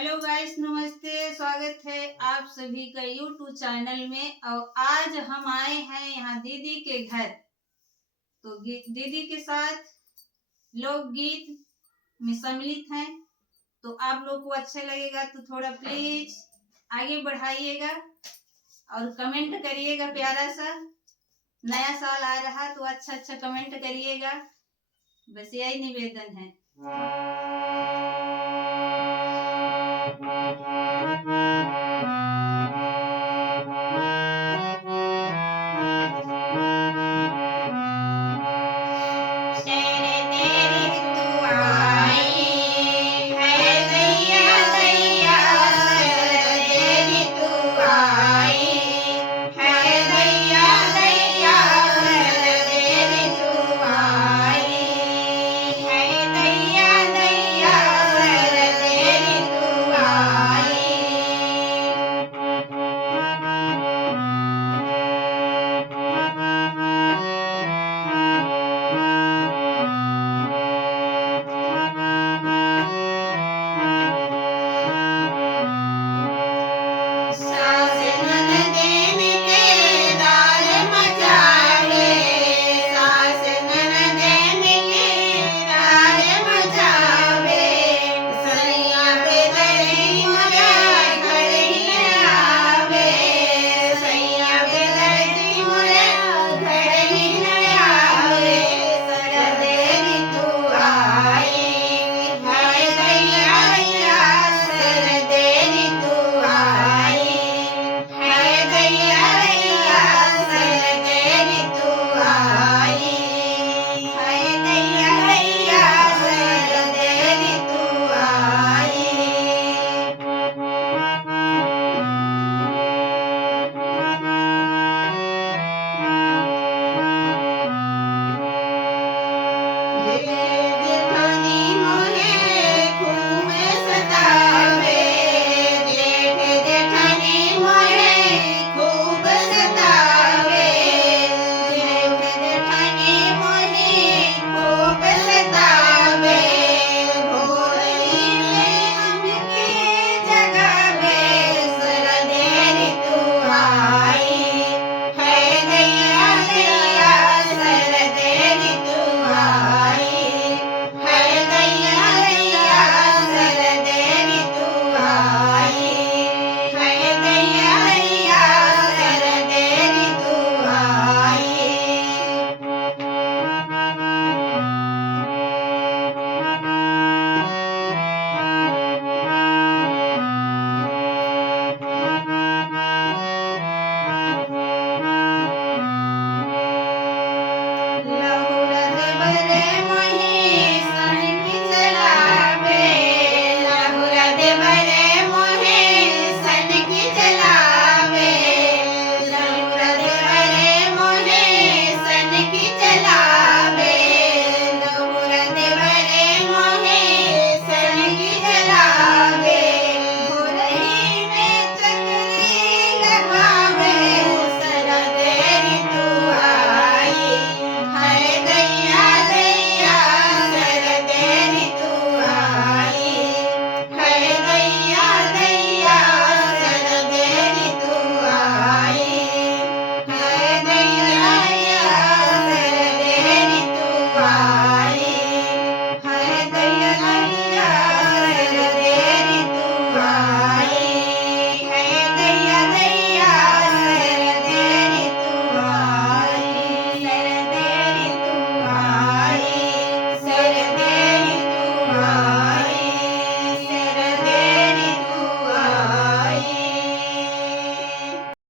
Hello guys, नमस्ते। स्वागत है आप सभी का यूट्यूब चैनल में। और आज हम आए हैं यहाँ दीदी के घर। तो दीदी के साथ लोकगीत में सम्मिलित हैं। तो आप लोग को अच्छा लगेगा तो थोड़ा प्लीज आगे बढ़ाइएगा और कमेंट करिएगा। प्यारा सा नया साल आ रहा तो अच्छा अच्छा कमेंट करिएगा। बस यही निवेदन है।